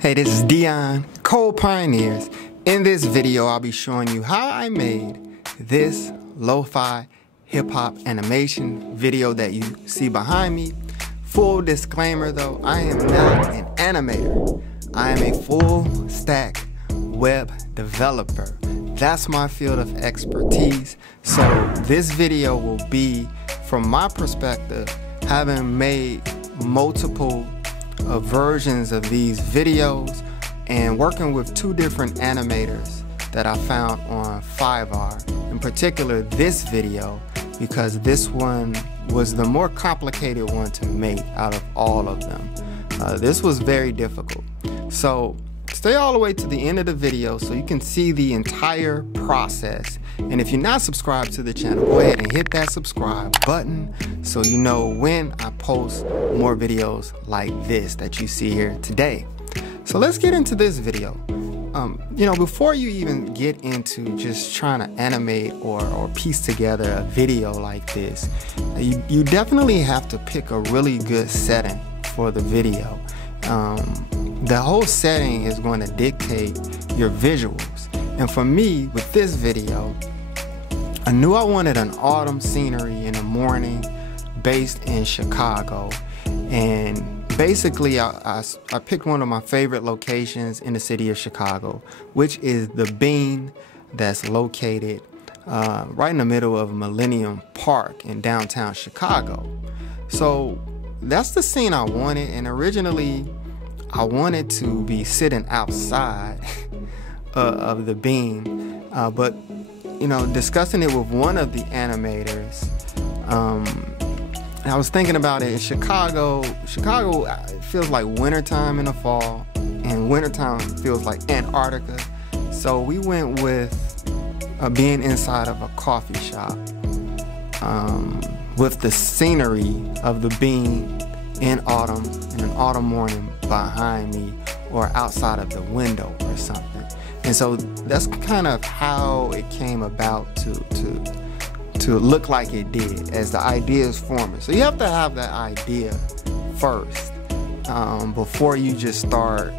Hey, this is Dion, Cold Pioneers. In this video, I'll be showing you how I made this Lofi Hip-Hop Animation video that you see behind me. Full disclaimer though, I am not an animator. I am a full stack web developer. That's my field of expertise. So this video will be from my perspective, having made multiple versions of these videos and working with two different animators that I found on Fiverr. In particular, this video, because this one was the more complicated one to make out of all of them. This was very difficult. So stay all the way to the end of the video so you can see the entire process. And if you're not subscribed to the channel, go ahead and hit that subscribe button so you know when I post more videos like this that you see here today. So let's get into this video. Before you even get into just trying to animate or piece together a video like this, you definitely have to pick a really good setting for the video. The whole setting is going to dictate your visuals. And for me, with this video, I knew I wanted an autumn scenery in the morning based in Chicago. And basically, I picked one of my favorite locations in the city of Chicago, which is the Bean that's located right in the middle of Millennium Park in downtown Chicago. So that's the scene I wanted, and originally I wanted to be sitting outside of the Bean, but discussing it with one of the animators, I was thinking about it in Chicago. Chicago, it feels like wintertime in the fall, and wintertime feels like Antarctica. So we went with being inside of a coffee shop with the scenery of the Bean in autumn, in an autumn morning behind me or outside of the window or something. And so that's kind of how it came about to look like it did as the idea is forming. So you have to have that idea first before you just start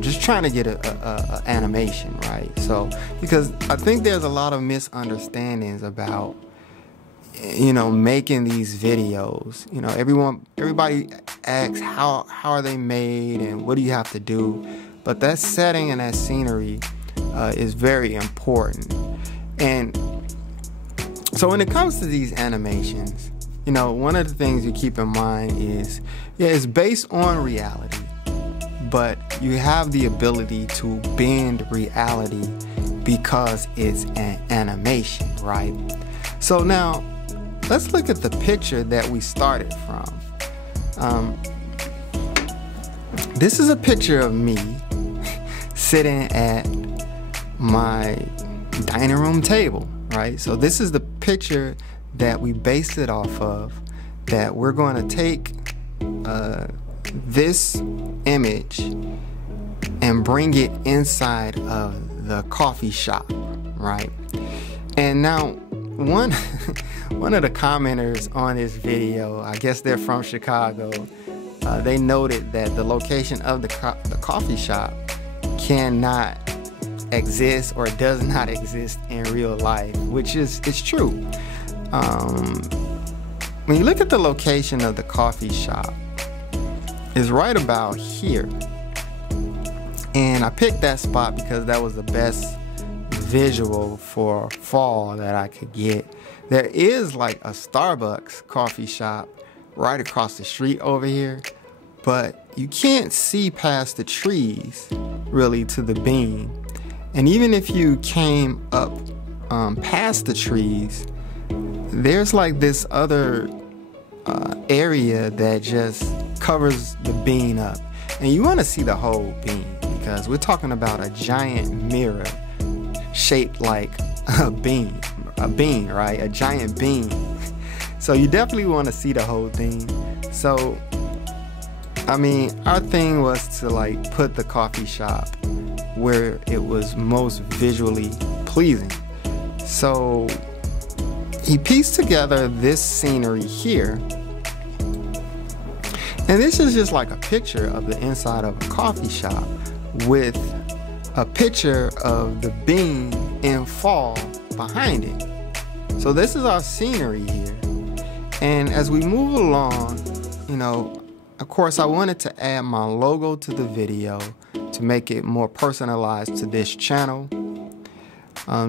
just trying to get a animation, right? So because I think there's a lot of misunderstandings about making these videos. Everybody asks how are they made and what do you have to do, but that setting and that scenery is very important. And so when it comes to these animations, one of the things you keep in mind is, it's based on reality, but you have the ability to bend reality because it's an animation, right? So now let's look at the picture that we started from. This is a picture of me sitting at my dining room table, right? So this is the picture that we based it off of, that we're going to take this image and bring it inside of the coffee shop, right? And now one of the commenters on this video, I guess they're from Chicago, they noted that the location of the coffee shop cannot exist or does not exist in real life, which is true. When you look at the location of the coffee shop, it's right about here. And I picked that spot because that was the best visual for fall that I could get. There is like a Starbucks coffee shop right across the street over here, but you can't see past the trees really to the Bean. And even if you came up past the trees, there's like this other area that just covers the Bean up. And you want to see the whole Bean because we're talking about a giant mirror shaped like a bean, right? A giant bean. So you definitely want to see the whole thing. So, our thing was to like put the coffee shop where it was most visually pleasing. So he pieced together this scenery here. And this is just like a picture of the inside of a coffee shop with a picture of the bean in fall behind it. So this is our scenery here. And as we move along, you know, of course I wanted to add my logo to the video to make it more personalized to this channel.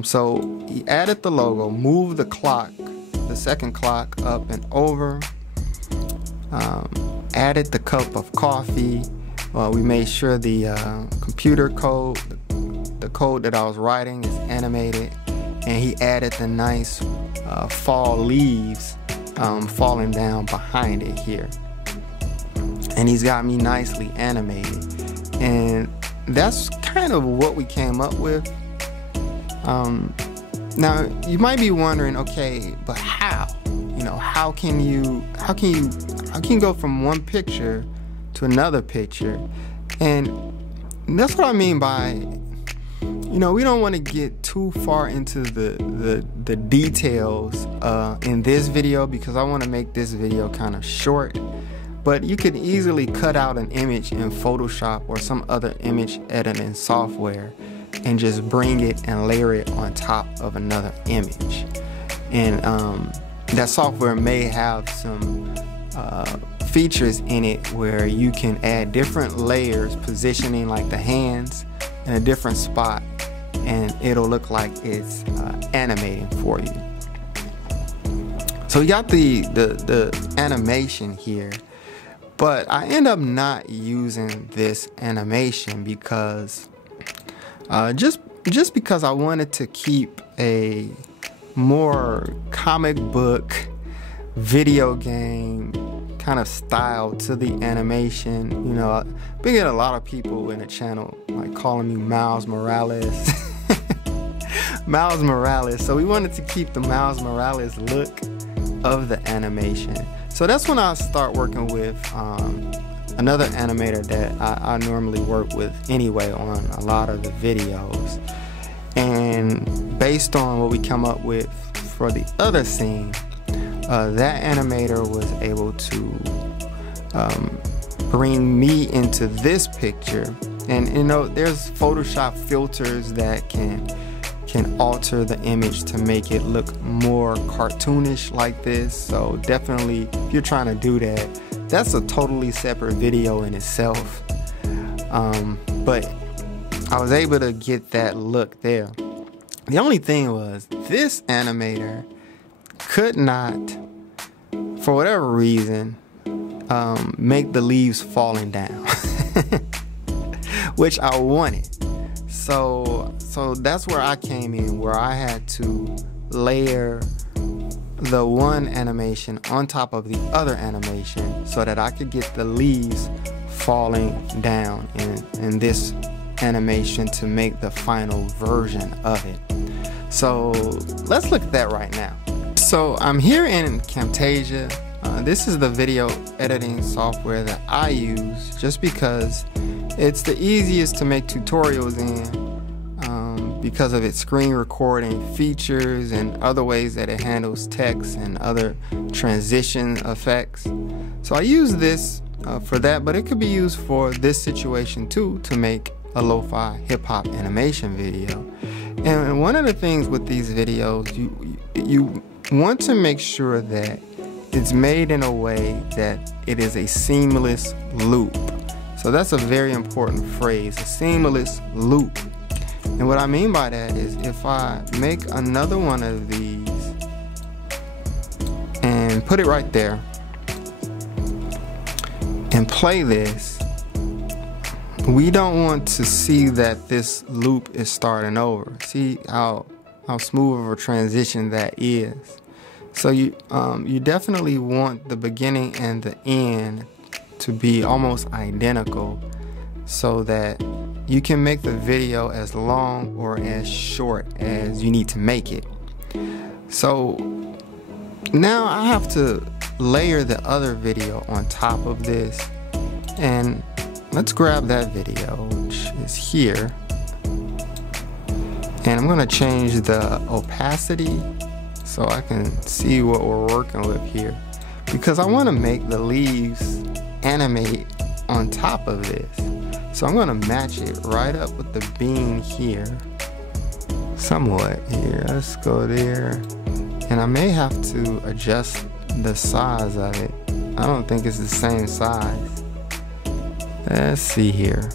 So he added the logo, moved the clock, the second clock up and over, added the cup of coffee. We made sure the computer code, the code that I was writing is animated, and he added the nice fall leaves falling down behind it here. And he's got me nicely animated. And that's kind of what we came up with. Now you might be wondering, okay, but how? You know, how can you go from one picture to another picture? And that's what I mean by, you know, we don't want to get too far into the details in this video, because I want to make this video kind of short. But you could easily cut out an image in Photoshop or some other image editing software and just bring it and layer it on top of another image. And that software may have some features in it where you can add different layers, positioning like the hands in a different spot, and it'll look like it's animating for you. So we got the animation here, but I end up not using this animation because just because I wanted to keep a more comic book, video game kind of style to the animation. You know, I've been getting a lot of people in the channel like calling me Miles Morales. Miles Morales. So we wanted to keep the Miles Morales look of the animation. So that's when I start working with another animator that I normally work with anyway on a lot of the videos. And based on what we come up with for the other scene, that animator was able to bring me into this picture. And you know, there's Photoshop filters that can alter the image to make it look more cartoonish like this. So definitely, if you're trying to do that, that's a totally separate video in itself. But I was able to get that look there. The only thing was, this animator could not, for whatever reason, make the leaves falling down, which I wanted. So that's where I came in, where I had to layer the one animation on top of the other animation so that I could get the leaves falling down in this animation to make the final version of it. So let's look at that right now. So I'm here in Camtasia. This is the video editing software that I use just because it's the easiest to make tutorials in, because of its screen recording features and other ways that it handles text and other transition effects. So I use this for that, but it could be used for this situation too, to make a lo-fi hip-hop animation video. And one of the things with these videos, you want to make sure that it's made in a way that it is a seamless loop. So that's a very important phrase, a seamless loop. And what I mean by that is, if I make another one of these and put it right there and play this, we don't want to see that this loop is starting over. See how smooth of a transition that is. So you definitely want the beginning and the end to be almost identical, so that you can make the video as long or as short as you need to make it. So now I have to layer the other video on top of this, and let's grab that video, which is here, and I'm gonna change the opacity so I can see what we're working with here, because I want to make the leaves animate on top of this. So I'm gonna match it right up with the bean here. Somewhat here. Let's go there. And I may have to adjust the size of it. I don't think it's the same size. Let's see here.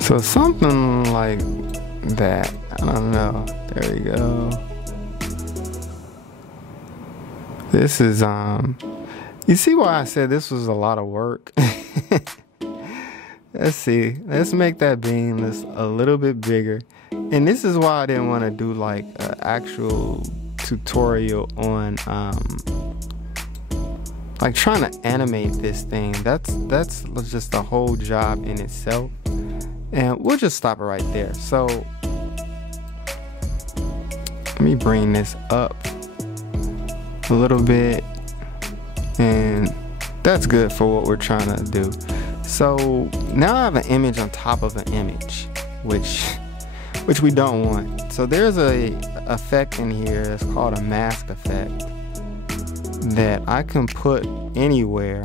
So something like that. I don't know. There we go. This is you see why I said this was a lot of work? Let's see. Let's make that bean just a little bit bigger. And this is why I didn't want to do like an actual tutorial on like trying to animate this thing. That's just a whole job in itself. And we'll just stop it right there. So let me bring this up a little bit, and that's good for what we're trying to do. So now I have an image on top of an image, which we don't want. So there's a effect in here that's called a mask effect that I can put anywhere,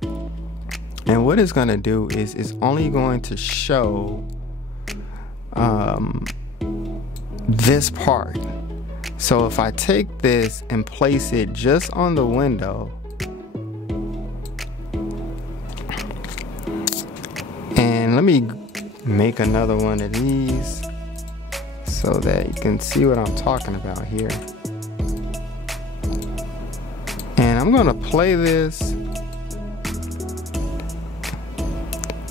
and what it's going to do is it's only going to show this part. So if I take this and place it just on the window, and let me make another one of these so that you can see what I'm talking about here. And I'm gonna play this,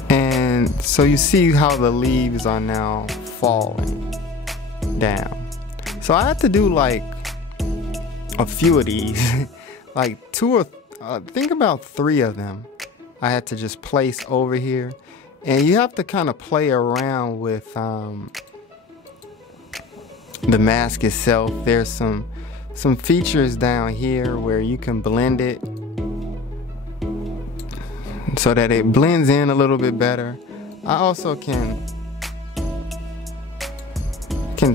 and so you see how the leaves are now falling down. So I had to do like a few of these, like think about 3 of them I had to just place over here. And you have to kind of play around with the mask itself. There's some features down here where you can blend it so that it blends in a little bit better. I also can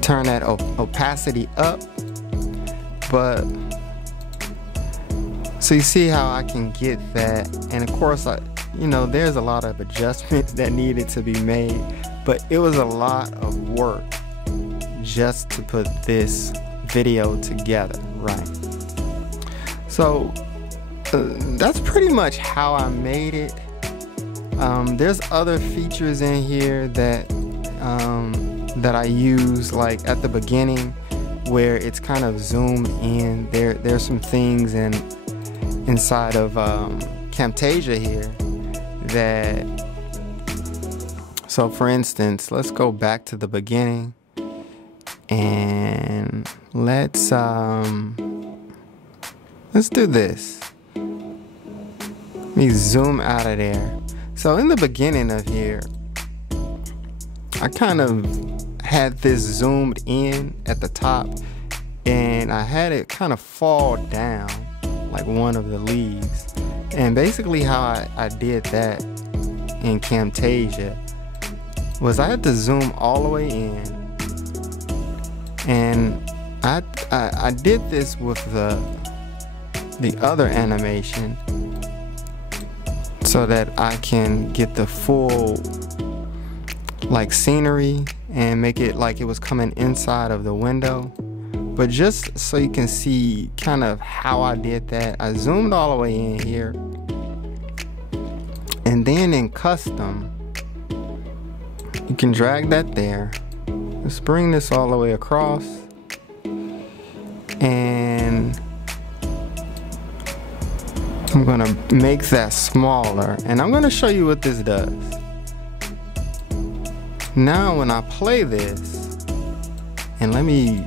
turn that opacity up, but so you see how I can get that. And of course, you know, there's a lot of adjustments that needed to be made, but it was a lot of work just to put this video together, right? So that's pretty much how I made it. There's other features in here that I use, like at the beginning where it's kind of zoomed in. There's some things inside of Camtasia here that, so for instance, let's go back to the beginning and let's do this. Let me zoom out of there. So in the beginning of here, I kind of had this zoomed in at the top, and I had it kind of fall down like one of the leaves. And basically how I did that in Camtasia was I had to zoom all the way in, and I did this with the other animation so that I can get the full like scenery and make it like it was coming inside of the window. But just so you can see kind of how I did that, I zoomed all the way in here, and then in custom you can drag that there. Let's bring this all the way across, and I'm gonna make that smaller, and I'm gonna show you what this does. Now when I play this, and let me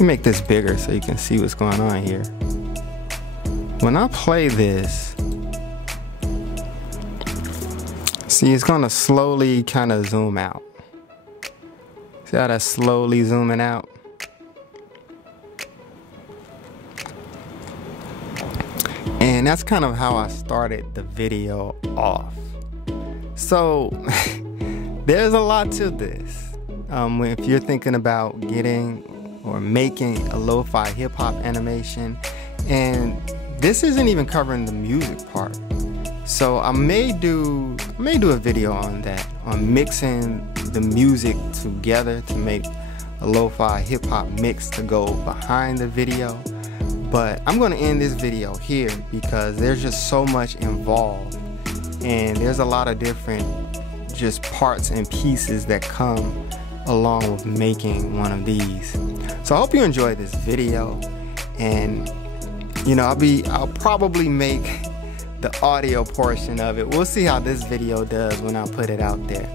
make this bigger so you can see what's going on here. When I play this, see, it's gonna slowly kind of zoom out. See how that's slowly zooming out? And that's kind of how I started the video off. So there's a lot to this. If you're thinking about getting or making a lo-fi hip-hop animation, and this isn't even covering the music part. So I may do a video on that, on mixing the music together to make a lo-fi hip-hop mix to go behind the video. But I'm going to end this video here because there's just so much involved, and there's a lot of different just parts and pieces that come along with making one of these. So I hope you enjoyed this video, and you know, I'll probably make the audio portion of it. We'll see how this video does when I put it out there.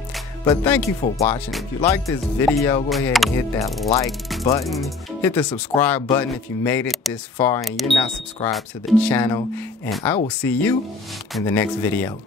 But thank you for watching. If you like this video, go ahead and hit that like button. Hit the subscribe button if you made it this far and you're not subscribed to the channel. And I will see you in the next video.